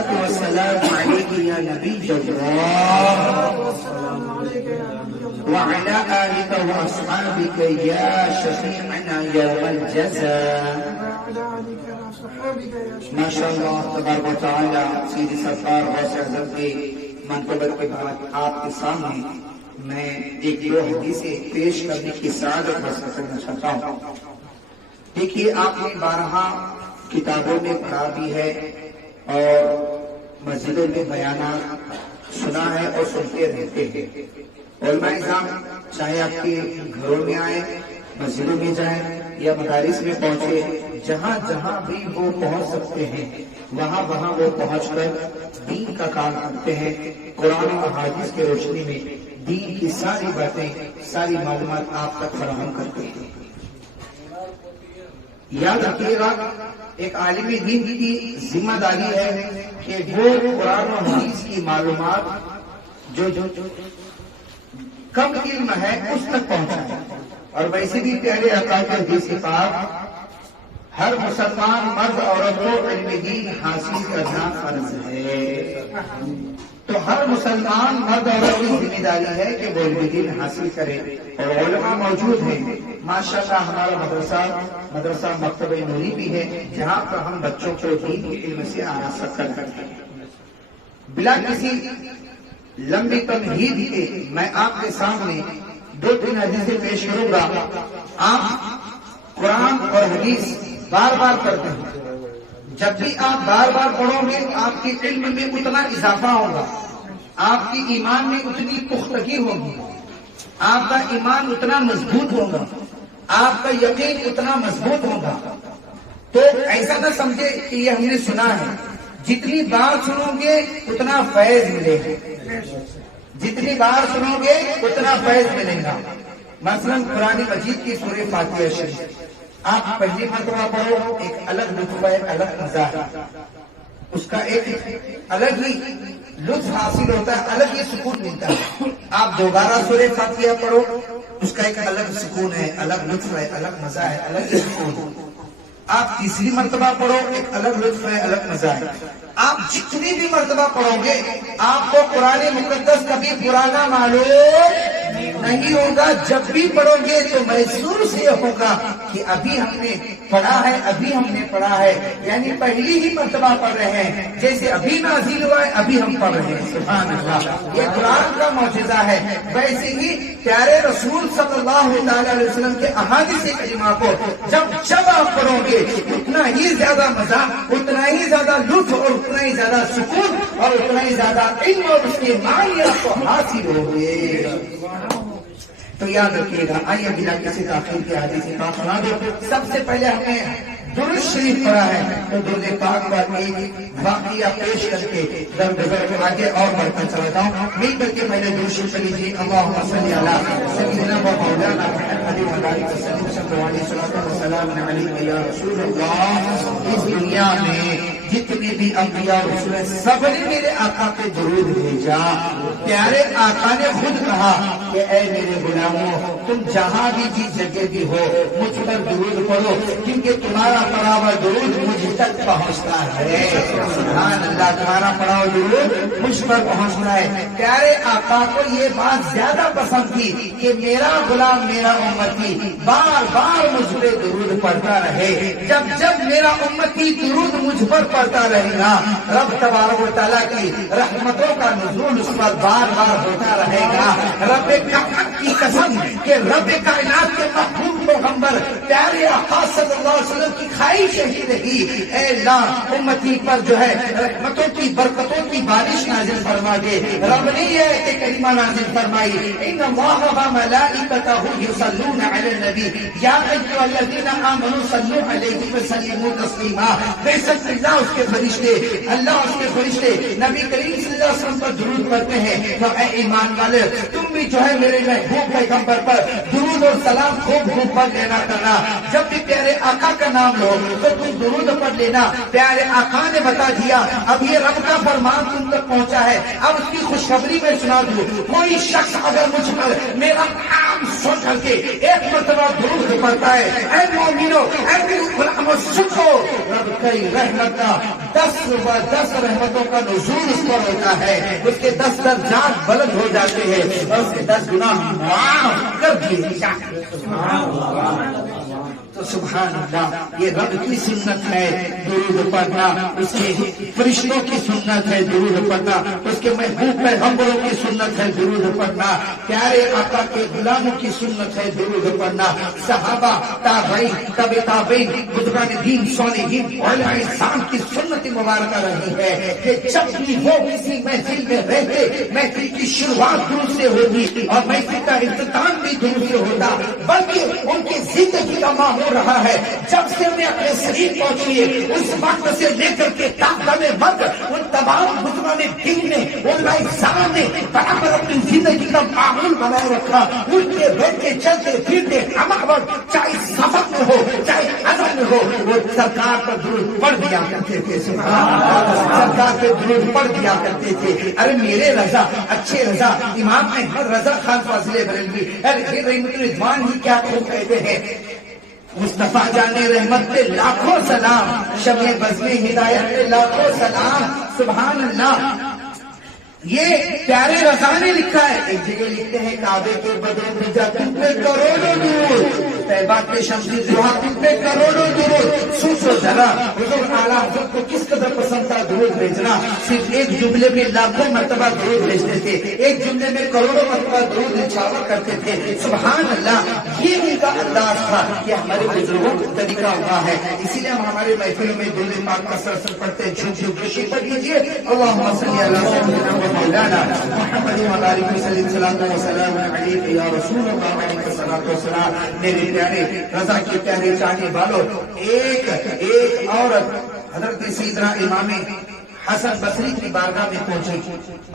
الصلاة والسلام عليك يا نبي الله وعلى آلك وأصحابك يا شفيعنا يوم الجزاء. ماشاء اللہ تبارک و تعالی سید سرکار غوث اعظم کے منقبت کے بعد آپ کے سامنے میں ایک دو حدیثیں پیش کرنے کی سعادت حاصل کرنا چاہتا ہوں. دیکھیے آپ نے 12 کتابوں میں پڑھا بھی ہے اور مسجدوں میں بیانات سنا ہے اور سنتے رہتے ہیں. علماء اعظام چاہے آپ کے گھروں میں آئے، مسجدوں میں جائیں یا مدارس میں پہنچے، جہاں جہاں بھی وہ پہنچ سکتے ہیں وہاں وہاں وہ پہنچ کر دین کا کام کرتے ہیں. قرآن و احادیث کی روشنی میں دین کی ساری باتیں، ساری معلومات آپ تک فراہم کرتے ہیں. یاد رکھیے گا ایک عالم دین کی ذمہ داری ہے کہ وہ قرآن و حدیث کی معلومات جو کم علم ہے اس تک پہنچائے. اور ویسے بھی پیارے آقا کے حدیث پاک ہر مسلمان مرد عورت کو علم دین حاصل کرنا فرض ہے. تو ہر مسلمان مرد عورت کی ذمہ داری ہے کہ وہ علم دین حاصل کرے. اور علماء موجود ہیں ماشاءاللہ. ہمارا مدرسہ مکتبہ نوری بھی ہے جہاں پر ہم بچوں کو دین کے علم سے آراستہ کرتے ہیں. بلا کسی لمبی تمہید کے میں آپ کے سامنے 2-3 حدیثیں پیش کروں گا. آپ قرآن اور حدیث بار بار پڑھتے ہیں. جب بھی آپ بار بار پڑھو گے آپ کے علم میں اتنا اضافہ ہوگا، آپ کی ایمان میں اتنی پختگی ہوگی، آپ کا ایمان اتنا مضبوط ہوگا، آپ کا یقین اتنا مضبوط ہوگا. تو ایسا نہ سمجھے کہ یہ ہم نے سنا ہے. جتنی بار سنو گے اتنا فیض ملے گا، جتنی بار سنو گے اتنا فیض ملے گا. مثلا قرآن مجید کی سورہ فاتحہ شریف آپ پہلی مرتبہ پڑھو، ایک الگ لطف ہے، الگ مزہ ہے، اس کا ایک الگ ہی لطف حاصل ہوتا ہے، الگ ہی سکون ملتا ہے. آپ دوبارہ سورہ فاتحہ پڑھو، اس کا ایک الگ سکون ہے، الگ لطف ہے، الگ مزہ ہے، الگ ہی سکون. آپ تیسری مرتبہ پڑھو، ایک الگ لطف ہے، الگ مزہ ہے. آپ جتنی بھی مرتبہ پڑھو گے آپ کو قرآن مقدس کبھی پرانا معلوم نہیں ہوگا. جب بھی پڑھو گے تو محسوس یہ ہوگا کہ ابھی ہم نے پڑھا ہے، ابھی ہم نے پڑھا ہے، یعنی پہلی ہی مرتبہ پڑھ رہے ہیں، جیسے ابھی نازل ہوا ہے ابھی ہم پڑھ رہے ہیں. سبحان اللہ، یہ قرآن کا معجزہ ہے. ویسے ہی پیارے رسول صلی اللہ علیہ وسلم کے احادیث کریمہ کو جب آپ پڑھو گے اتنا ہی زیادہ مزہ، اتنا ہی زیادہ لطف اور اتنا ہی زیادہ سکون اور اتنا ہی زیادہ علم اور اس کے معنی آپ کو حاصل ہوگے. تو یاد رکھیے گا. آئیے بنا کسی تاخیر کے حدیث پاک سنا دو. سب سے پہلے ہم نے درود شریف پڑھا ہے تو درود پاک پر ایک واقعہ پیش کر کے درگزر کو آگے اور بڑھتا چلاتا ہوں. مل کر کے پہلے درود شریف لیجیے. اللہم صلی علی سیدنا و مولانا محمد وعلی وسلم صلوات و سلام علیک یا رسول اللہ. اس دنیا میں جتنے بھی انبیاء رسول ہیں سب نے میرے آقا پہ درود بھیجا. پیارے آقا نے خود کہا کہ اے میرے غلاموں تم جہاں بھی جس جگہ بھی ہو مجھ پر درود پڑھو کیونکہ تمہارا پڑھا ہوا درود مجھ تک پہنچتا ہے. سبحان اللہ، تمہارا پڑھا ہوا درود مجھ پر پہنچتا ہے. پیارے آقا کو یہ بات زیادہ پسند تھی کہ میرا غلام، میرا امتی بار بار مجھ پہ درود پڑھتا رہے. جب میرا امتی درود مجھ پر پڑھتا رہے گا رب تبارک و تعالیٰ کی رحمتوں کا نزول اس پر بار بار ہوتا رہے گا. رب کائنات کی قسم کہ رب کائنات کے محبوب پیغمبر پیارے آقا صلی اللہ علیہ وسلم کی خواہش یہی رہی اے اللہ امتی پر جو ہے رحمتوں کی برکتوں کی بارش نازل فرما دے. رب نے یہ کہ کریمہ نازل فرمائی ان اللہ و ملائکتہ یصلون علی النبی یا ایھا الذین آمنوا صلوا علیہ وسلموا تسلیما. بے شک اللہ اس کے فرشتے نبی کریم صلی اللہ علیہ وسلم پر درود پڑھتے ہیں. تو اے ایمان والے تم بھی جو ہے میرے محبوب پیغمبر پر درود اور سلام خوب پڑھ لینا کرنا. جب بھی پیارے آقا کا نام لو تو تم درود پڑھ لینا. پیارے آقا نے بتا دیا اب اب یہ رب کا فرمان تم تک پہنچا ہے، اب اس کی خوشخبری میں سنا دوں، کوئی شخص اگر مجھ پر میرا نام سن کر کے ایک مرتبہ درود پڑتا ہے، اے مومنو، اے میرے غلامو سنو، رب کی رحمت کا 10 رحمتوں کا نزول اس پر ہوتا ہے، اس کے 10 درجات بلند ہو جاتے ہیں اور اس کے 10 گناہ معاف کر دیے جاتے ہیں۔ تو سبحان اللہ، یہ رب کی سنت ہے درود پڑھنا، اس کے فرشتوں کی سنت ہے درود پڑھنا، اس کے محبوب پیغمبروں کی سنت ہے درود پڑھنا، پیارے آقا کے غلاموں کی سنت ہے درود پڑھنا، صحابہ، تابعین، تبع تابعین، بزرگان دین، صالحین، علماء اسلام کی سنت مبارکہ رہی ہے کہ جب بھی وہ کسی محفل میں رہتے، محفل کی شروعات درود سے ہوگی اور محفل کا اختتام بھی درود سے ہوتا، بلکہ ان کی زندگی کا معمول رہا ہے جب سے انہیں اپنے شریر پہنچی ہے اس وقت سے لے کر کے تاقم وقت ان تمام بزرگان دین نے، علماء اسلام نے برابر اپنی زندگی کا معمول بنائے رکھا، ان کے بیٹھتے چلتے پھرتے ہم وقت، چاہے سفر میں ہو چاہے اذان میں ہو، وہ سرکار پر درود پڑھ دیا کرتے تھے، سرکار پہ درود پڑھ دیا کرتے تھے۔ ارے میرے رضا، اچھے رضا، امام احمد رضا خان فاضل بریلوی رحمت رضوان ہی کیا خوب کہتے ہیں، مصطفیٰ جان رحمت پہ لاکھوں سلام، شمع بزم ہدایت پہ لاکھوں سلام، سبحان اللہ۔ یہ پیارے رضا نے لکھا ہے، ایک جگہ لکھتے ہیں کعبے کے بدر بھیجا تم پہ کروڑوں درود، طیبہ کے شمسی جہاں تم پہ کروڑوں درود، سوچو ذرا حضور اعلیٰ حضرت کو کس قدر پسند تھا درود بھیجنا، صرف ایک جملے میں لاکھوں مرتبہ درود بھیجتے تھے، ایک جملے میں کروڑوں مرتبہ درود نچھاور کرتے تھے، سبحان اللہ۔ یہ ان کا انداز تھا، یہ ہمارے بزرگوں کا طریقہ ہوا ہے، اسی لیے ہم ہمارے محفلوں میں درود پاک کا سلسلہ پڑھتے ہیں، جھوم جھوم کے پڑھ لیجیے، اللہم صلی علی سیدنا مولانا محمد و علیہ وسلم وسلام علیک یا رسول اللہ علیہ الصلوۃ والسلام۔ میرے پیارے رضا کے پیارے چاہنے والوں، ایک عورت حضرت سیدنا امام حسن بصری کی بارگاہ میں پہنچی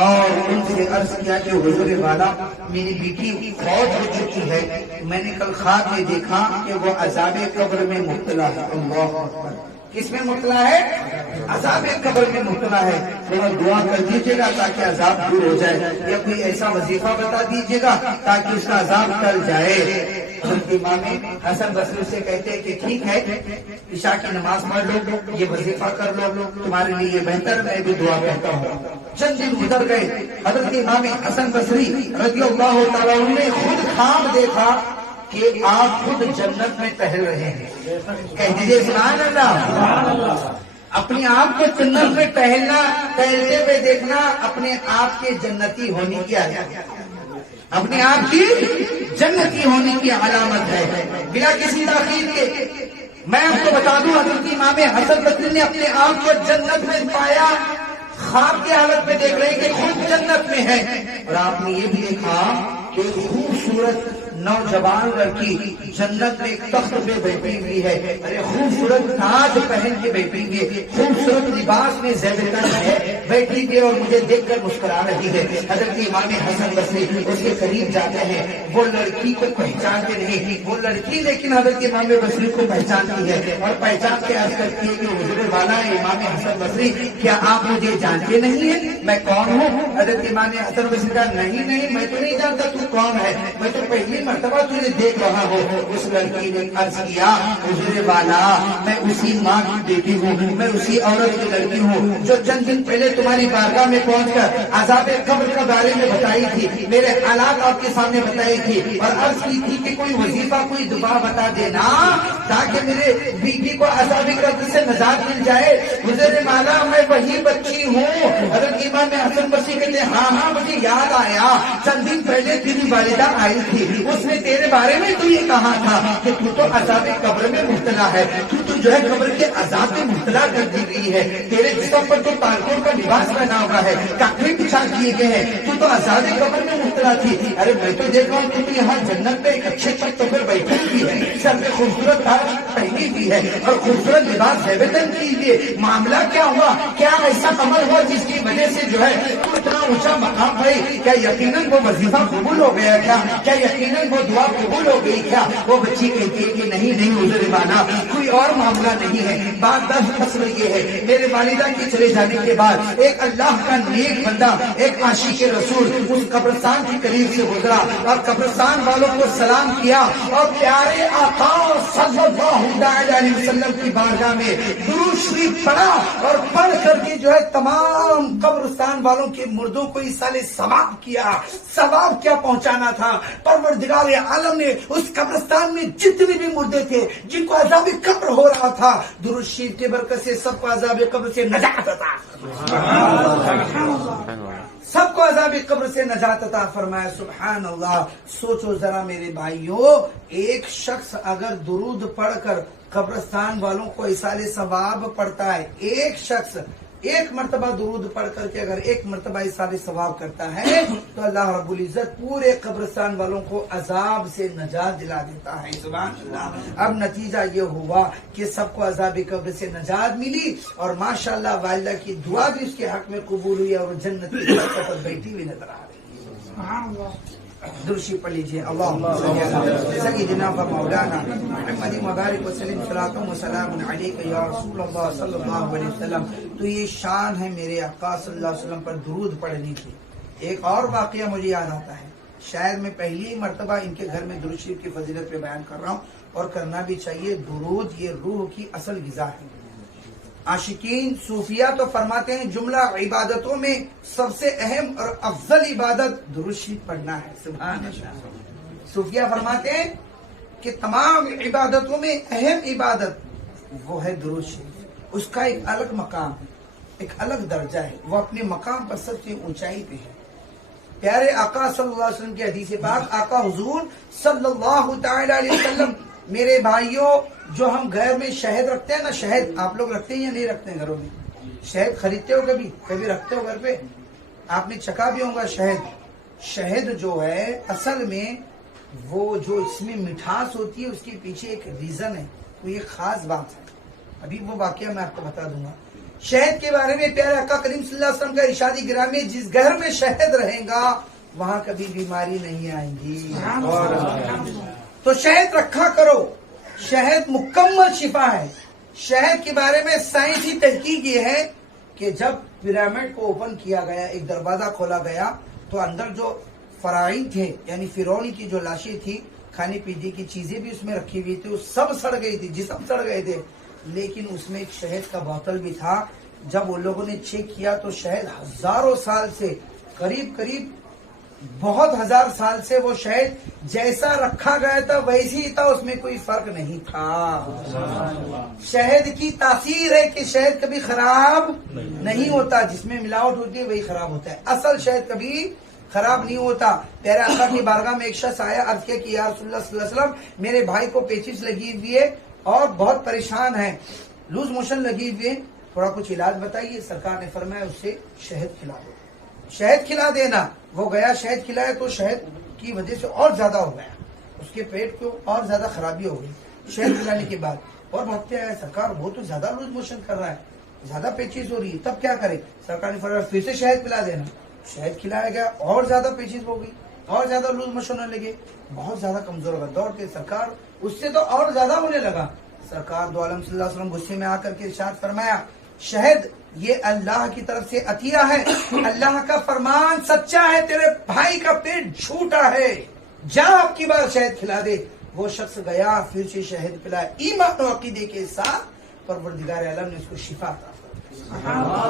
اور ان سے عرض کیا کہ حضور والا، میری بیٹی فوت ہو چکی ہے، میں نے کل خواب میں دیکھا کہ وہ عذاب قبر میں مبتلا ہے۔ اللہ اکبر، کس میں مبتلا ہے؟ عذاب قبر میں مبتلا ہے، تھوڑا دعا کر دیجیے گا تاکہ عذاب دور ہو جائے، یا کوئی ایسا وظیفہ بتا دیجیے گا تاکہ اس کا عذاب ٹل جائے۔ امام حسن بصری سے کہتے ہیں کہ ٹھیک ہے، عشاء کی نماز پڑھ لو، یہ وظیفہ کر لو، تمہارے لیے یہ بہتر، میں بھی دعا کہتا ہوں۔ چند دن گزر گئے، حضرت امام حسن بصری رضی اللہ تعالیٰ عنہ نے خود خواب دیکھا کہ آپ خود جنت میں ٹہل رہے ہیں، کہہ دیجیے سبحان اللہ۔ اپنے آپ کو جنت میں ٹہلتے ہوئے دیکھنا اپنے آپ کے جنتی ہونے کی علامت، اپنے آپ کی جنتی ہونے کی علامت ہے، بلا کسی تاخیر کے۔ میں آپ کو بتا دوں، حضرت امام حسن بصری نے اپنے آپ کو جنت میں پایا، خواب کی حالت میں دیکھ رہے کہ خود جنت میں ہے، اور آپ نے یہ بھی دیکھا کہ خوبصورت نوجوان لڑکی جنت میں ایک تخت پہ بیٹھی ہوئی ہے، ارے خوبصورت تاج پہن کے بیٹھی ہوئی ہے، خوبصورت لباس میں زیبتن ہے، بیٹھی ہوئی اور مجھے دیکھ کر مسکرا رہی ہے۔ حضرت امام حسن بصری اس کے قریب جاتے ہیں، وہ لڑکی کو پہچانتے نہیں، وہ لڑکی لیکن حضرت امام بصری کو پہچانتی ہے اور پہچان کے عرض کرتی ہے کہ حضور والا امام حسن بصری، کیا آپ مجھے جانتے نہیں ہیں، میں کون ہوں؟ حضرت امام حسن بصری کہا نہیں میں تو نہیں جانتا تو کون ہے، میں تو پہلی مرتبہ تجھے دیکھ رہا ہوں۔ اس لڑکی نے عرض کیا حضور والا، میں اسی ماں کی بیٹی ہوں، میں اسی عورت کی لڑکی ہوں جو چند دن پہلے تمہاری بارگاہ میں پہنچ کر عذاب قبر کے بارے میں بتائی تھی، میرے حالات آپ کے سامنے بتائی تھی اور عرض کی تھی کہ کوئی وظیفہ کوئی دعا بتا دینا تاکہ میرے بیٹی کو عذاب قبر سے نجات مل جائے۔ حضور والا میں وہی بچی ہوں۔ حضرت امام حسن بصری کہتے ہیں ہاں مجھے یاد آیا، چند دن پہلے تیری والدہ آئی تھی، اس نے تیرے بارے میں تو یہ کہا تھا کہ تو عذاب قبر میں مبتلا ہے، تو جو ہے قبر کے عذاب میں مبتلا کر دی گئی ہے، تیرے جسم پر تو تارکوں کا لباس پہنا ہوا ہے، کپڑے بچھا دیے گئے ہیں، تو عذاب قبر میں مبتلا تھی۔ ارے میں تو دیکھ رہا ہوں تو یہاں جنت میں ایک اچھے چھت پر بیٹھی ہوئی ہے، سر میں خوبصورت تاج پہنی ہوئی ہے اور خوبصورت لباس زیبتن کی ہوئی ہے، معاملہ کیا ہوا؟ کیا ایسا عمل ہوا جس کی وجہ سے جو ہے تو اتنا اونچا مقام پائی؟ کیا یقیناً وہ وظیفہ قبول ہو گیا؟ کیا یقیناً وہ دعا قبول ہو گئی؟ کیا وہ بچی کہتی ہے کہ نہیں حضور والا، کوئی اور معاملہ نہیں ہے. بات دراصل یہ ہے میرے والدہ کے چلے جانے کے بعد ایک اللہ کا نیک بندہ, ایک عاشق رسول اس قبرستان کے قریب سے گزرا اور قبرستان والوں کو سلام کیا اور پیارے آقا صلی اللہ علیہ وسلم کی بارگاہ میں درود شریف پڑھا اور پڑھ کر کے جو ہے تمام قبرستان والوں کے مردوں کو ایصال ثواب کیا. ثواب کیا پہنچانا تھا؟ پروردگار عالم نے اس قبرستان میں جتنے بھی مردے تھے جن کو عذاب قبر ہو رہا تھا, درود شریف کے برکت سے سب کو عذاب قبر سے نجات عطا سب کو عذاب قبر سے نجات عطا فرمایا. سبحان اللہ. سوچو ذرا میرے بھائیوں, ایک شخص اگر درود پڑھ کر قبرستان والوں کو ایصال ثواب پڑھتا ہے, ایک شخص ایک مرتبہ درود پڑھ کر کے اگر ایک مرتبہ ایصال ثواب کرتا ہے تو اللہ رب العزت پورے قبرستان والوں کو عذاب سے نجات دلا دیتا ہے. سبحان اللہ. اب نتیجہ یہ ہوا کہ سب کو عذاب قبر سے نجات ملی اور ماشاءاللہ والدہ کی دعا بھی اس کے حق میں قبول ہوئی اور جنت کی برکت پر بیٹھی ہوئی نظر آ رہی ہے. درشی پڑھ لیجیے. اللہم صلی علی سیدنا و مولانا محمد مبارک وسلم صلاۃ و سلام علیک یا رسول اللہ صلی اللہ علیہ وسلم. تو یہ شان ہے میرے آقا صلی اللہ علیہ وسلم پر درود پڑھنے کی. ایک اور واقعہ مجھے یاد آتا ہے, شاید میں پہلی مرتبہ ان کے گھر میں درود شریف کی فضیلت پہ بیان کر رہا ہوں اور کرنا بھی چاہیے. درود یہ روح کی اصل غذا ہے. عاشقین صوفیہ تو فرماتے ہیں جملہ عبادتوں میں سب سے اہم اور افضل عبادت درود شریف پڑھنا ہے. سبحان اللہ. صوفیہ فرماتے ہیں کہ تمام عبادتوں میں اہم عبادت وہ ہے درود شریف. اس کا ایک الگ مقام ہے, ایک الگ درجہ ہے, وہ اپنے مقام پر سب سے اونچائی پہ ہے. پیارے آقا صلی اللہ علیہ وسلم کی حدیث پاک, آقا حضور صلی اللہ تعالی علیہ وسلم, میرے بھائیوں جو ہم گھر میں شہد رکھتے ہیں نا, شہد آپ لوگ رکھتے ہیں یا نہیں رکھتے ہیں گھروں میں؟ شہد خریدتے ہو کبھی رکھتے ہو گھر پہ؟ آپ نے چکھا بھی ہوگا شہد. شہد جو ہے اصل میں وہ جو اس میں مٹھاس ہوتی ہے اس کے پیچھے ایک ریزن ہے, وہ یہ خاص بات ہے. ابھی وہ واقعہ میں آپ کو بتا دوں گا. شہد کے بارے میں پیارے آقا کریم صلی اللہ علیہ وسلم کا ارشاد گرامی, جس گھر میں شہد رہے گا وہاں کبھی بیماری نہیں آئیں گی. اور تو شہد رکھا کرو. شہد مکمل شفا ہے. شہد کے بارے میں سائنسی تحقیق یہ ہے کہ جب پیرامڈ کو اوپن کیا گیا, ایک دروازہ کھولا گیا تو اندر جو فرائض تھے یعنی فرعون کی جو لاشیں تھی, کھانے پینے کی چیزیں بھی اس میں رکھی ہوئی تھی, وہ سب سڑ گئی تھی, جسم سڑ گئے تھے, لیکن اس میں ایک شہد کا بوتل بھی تھا. جب وہ لوگوں نے چیک کیا تو شہد ہزاروں سال سے, قریب بہت ہزار سال سے وہ شہد جیسا رکھا گیا تھا ویسی ہی تھا, اس میں کوئی فرق نہیں تھا. شہد کی تاثیر ہے کہ شہد کبھی خراب نہیں ہوتا, جس میں ملاوٹ ہوتی ہے وہی خراب ہوتا ہے, اصل شہد کبھی خراب نہیں ہوتا. پیارے آقا کی بارگاہ میں ایک شخص آیا, عرض کیا کہ یا رسول اللہ صلی اللہ علیہ وسلم, میرے بھائی کو پیچس لگی ہوئی ہے اور بہت پریشان ہے, لوز موشن لگی ہوئی ہے, تھوڑا کچھ علاج بتائیے. سرکار نے فرمایا اسے شہد کھلا دو, شہد کھلا دینا. وہ گیا شہد کھلایا تو شہد کی وجہ سے اور زیادہ ہو گیا, اس کے پیٹ کو اور زیادہ خرابی ہو گئی شہد کھلانے کے بعد. اور بھاگتے آیا, سرکار وہ تو زیادہ لوز موشن کر رہا ہے, زیادہ پیچیز ہو رہی ہے, تب کیا کرے؟ سرکار نے فرمایا پھر سے شہد پلا دینا. شہد کھلایا گیا, اور زیادہ پیچیز ہو گئی, اور زیادہ لوز موشن ہونے لگے, بہت زیادہ کمزور ہو گیا. دوڑ کے سرکار اس سے تو اور زیادہ ہونے لگا. سرکار دو عالم صلی اللہ علیہ وسلم غصے میں آ کر کے ارشاد فرمایا, شہد یہ اللہ کی طرف سے عطیہ ہے, اللہ کا فرمان سچا ہے, تیرے بھائی کا پیٹ جھوٹا ہے, جا اب کی بار شہد کھلا دے. وہ شخص گیا, پھر سے شہد پلایا, ایمان و عقیدے کے ساتھ پروردگار عالم نے اس کو شفا عطا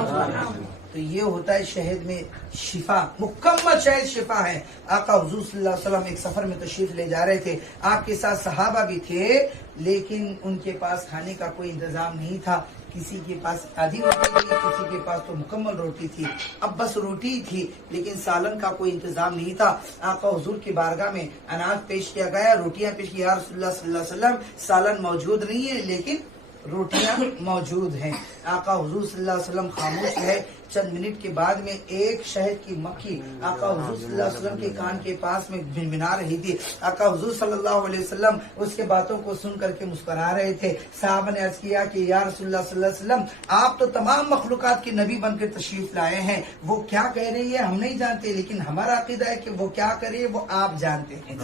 فرمائی. تو یہ ہوتا ہے شہد میں شفا, مکمل شہد شفا ہے. آقا حضور صلی اللہ علیہ وسلم ایک سفر میں تشریف لے جا رہے تھے, آپ کے ساتھ صحابہ بھی تھے, لیکن ان کے پاس کھانے کا کوئی انتظام نہیں تھا. کسی کے پاس آدھی روٹی تھی, کسی کے پاس تو مکمل روٹی تھی. اب بس روٹی تھی لیکن سالن کا کوئی انتظام نہیں تھا. آقا حضور کی بارگاہ میں اناج پیش کیا گیا, روٹیاں پیش کی, یا رسول اللہ صلی اللہ علیہ وسلم سالن موجود نہیں ہے لیکن روٹیاں موجود ہیں. آقا حضور صلی اللہ علیہ وسلم خاموش رہے. چند منٹ کے بعد میں ایک شہد کی مکھی آقا حضور صلی اللہ علیہ وسلم کے کان کے پاس میں بنبنا رہی تھی. آقا حضور صلی اللہ علیہ وسلم اس کے باتوں کو سن کر کے مسکرا رہے تھے. صحابہ نے عرض کیا کہ یا رسول اللہ صلی اللہ علیہ وسلم آپ تو تمام مخلوقات کے نبی بن کر تشریف لائے ہیں, وہ کیا کہہ رہی ہے ہم نہیں جانتے, لیکن ہمارا عقیدہ ہے کہ وہ کیا کر رہی ہے وہ آپ جانتے ہیں.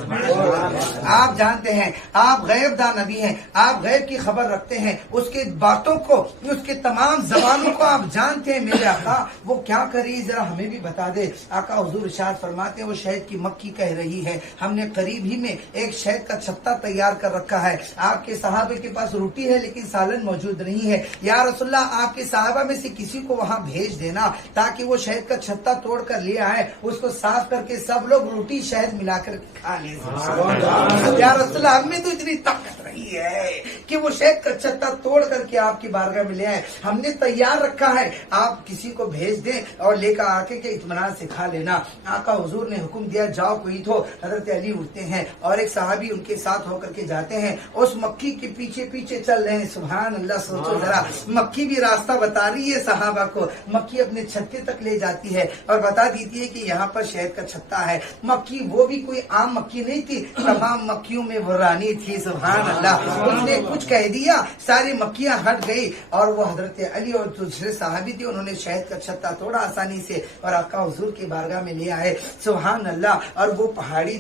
آپ جانتے ہیں, آپ غیب دان نبی ہیں, آپ غیب کی خبر رکھتے ہیں, اس کے باتوں کو, اس کے تمام زبانوں کو آپ جانتے ہیں. میرے آقا وہ کیا کر رہی ہے ذرا ہمیں بھی بتا دے. آقا حضور ارشاد فرماتے ہیں وہ شہد کی مکھی کہہ رہی ہے ہم نے قریب ہی میں ایک شہد کا چھتا تیار کر رکھا ہے, آپ کے صحابہ کے پاس روٹی ہے لیکن سالن موجود نہیں ہے. یا رسول اللہ آپ کے صحابہ میں سے کسی کو وہاں بھیج دینا تاکہ وہ شہد کا چھتا توڑ کر لے آئے, اس کو صاف کر کے سب لوگ روٹی شہد ملا کر کھا لیں. یا رسول اللہ ہم میں تو اتنی طاقت رہی ہے کہ وہ شہد کا چھتا توڑ کر کے آپ کی بارگاہ میں لے آئے, ہم نے تیار رکھا ہے, آپ کسی کو بھیج دیں اور لے کر آ کے اطمینان سے کھا لینا. آقا حضور نے حکم دیا جاؤ کوئی تو. حضرت علی اٹھتے ہیں اور ایک صحابی ان کے ساتھ ہو کر کے جاتے ہیں, اس مکھی کے پیچھے پیچھے چل رہے ہیں. سبحان اللہ, سوچو ذرا, مکھی بھی راستہ بتا رہی ہے صحابہ کو. مکھی اپنے چھتے تک لے جاتی ہے اور بتا دیتی ہے کہ یہاں پر شہد کا چھتا ہے. مکھی وہ بھی کوئی عام مکھی نہیں تھی, تمام مکھیوں میں وہ رانی تھی. سبحان اللہ, اس نے کچھ کہہ دیا ساری مکھیاں ہٹ گئی اور وہ حضرت علی اور دوسرے صحابی تھے, انہوں نے شہد کا چھتا توڑا آسانی سے اور آقا حضور کی بارگاہ میں لے آئے. سبحان اللہ, اور وہ پہاڑی